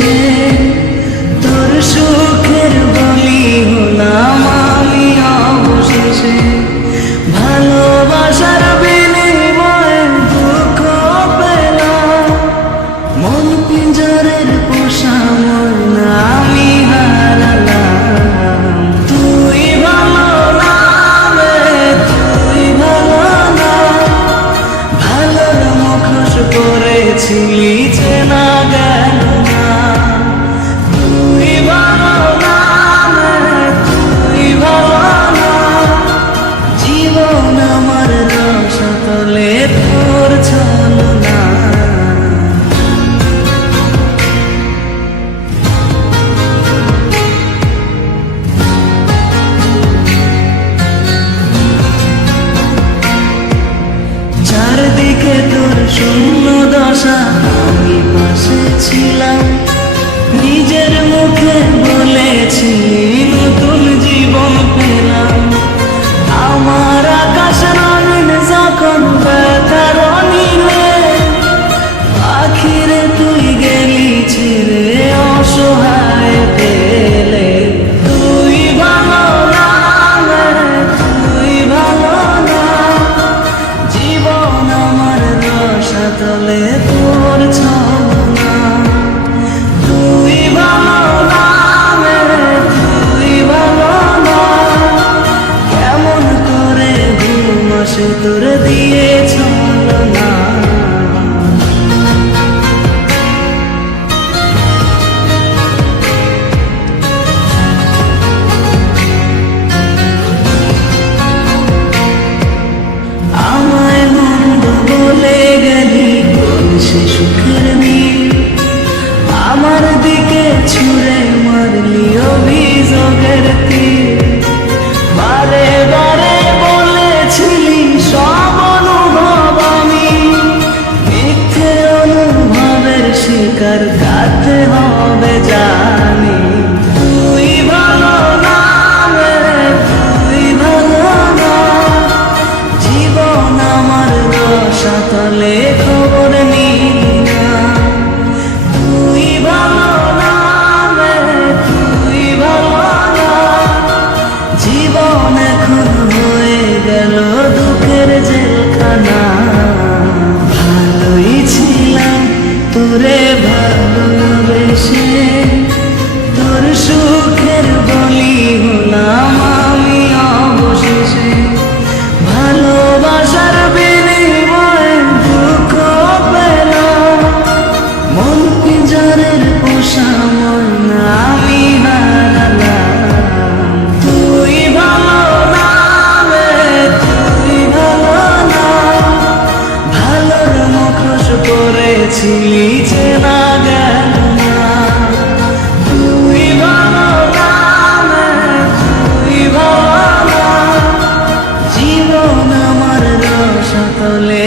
অবশেষে তোর সুখের বলি হলাম আমি অবশেষে। ভালোবাসার বিনিময়ে দুঃখ পেলাম, মন পিঞ্জরের পোষা ময়না আমি হারালাম। তুই ভালো না রে, তুই ভালো না, ভালোর মুখোশ পরেছিলি চেনা গেল না। তুই ভালো না রে, তুই ভালো না, জীবন আমার রসাতলে তোর ছলনা। চারদিকে তোর শূন্য দশা, আমি পাশে ছিলাম, নিজের মুখে বলেছিলি নতুন জীবন পেলাম। আমার আকাশ রঙিন যখন ব্যথার অনিলে, আখিরে তুই গেলি ছেড়ে অসহায় পেলে। তুই ভালো না রে, তুই ভালো না, জীবন আমার রসাতলে তোর ছলনা। তুই ভালো না রে, তুই ভালো না, কেমন করে ঘুম আসে তোর দিয়ে ছলনা। আমায় মন্দ বলে গেলি কোন সে সুখের নীল, আমার দিকে ছুঁড়ে মারলি অভিযোগের তীর। বারে বারে বলেছিলি সব অনুভব আমি, মিথ্যে অনুভবের শিকার কাটতে হবে জানি। তুই ভালো না রে, তুই ভালো না, জীবন আমার রসাতলে খবর নিলি না। তুই ভালো না রে, তুই ভালো না, জীবন এখন হয়ে গেল দুঃখের জেলখানা। ভালোই ছিলাম তোরে ভালোবেসে, তোর সুখের বলি হলাম আমি অবশেষে। ভালোবাসার বিনিময়ে দুঃখ পেলাম, মন পিঞ্জরের পোষা ময়না আমি হারালাম। তুই ভালো না রে, তুই ভালো না, ভালোর মুখোশ পরেছিলি চেনা গেল না। তুই ভালো না রে, তুই ভালো না, জীবন আমার রসাতলে